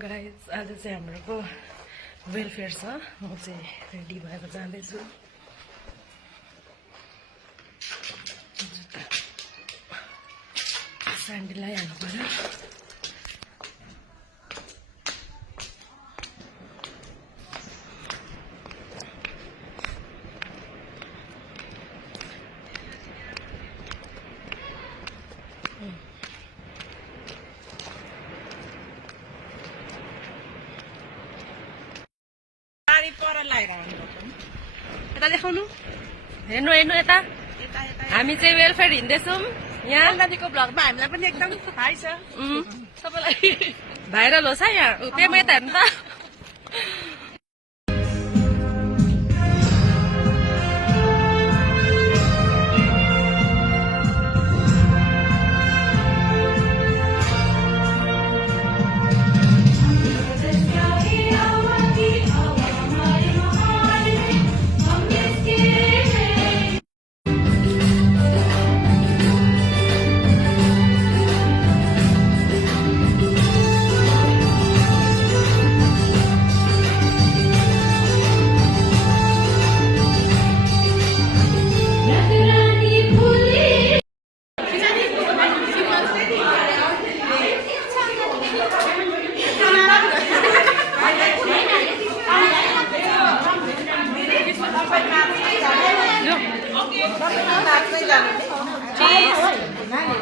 guys आज चाहिँ हाम्रो वेलफेयर छ म चाहिँ रेडी भएर जाँदैछु जुत्ता स्यान्डल लगाइहाल्नु पर्यो यता देखाउनु हेर्नु हेर्नु यता हामी चाहिँ वेलफेयर हिँड्दैछौँ यहाँ नदीको ब्लगमा हामीलाई पनि एकदम हाई छ सबैलाई भाइरल होस् है यहाँ पेमा यता हेर्नु त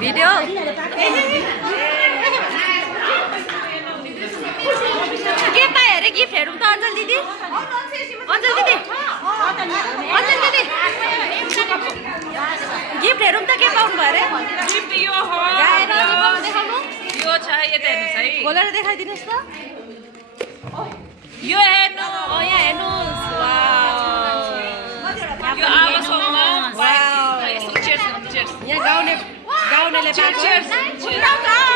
भिडियो के पायो अरे गिफ्टहरू त अञ्जल दिदी अञ्जल दिदी अञ्जल दिदी गिफ्टहरू त के पाउनु भयो अरे गिफ्ट यो हो गाएर देखाउनु यो छ यता हेर्नुस् है खोलेर देखाइदिनुहोस् त यो हेर्नु यहाँ हेर्नुहोस् यो आवासमा यहाँ गाउनेले पाएको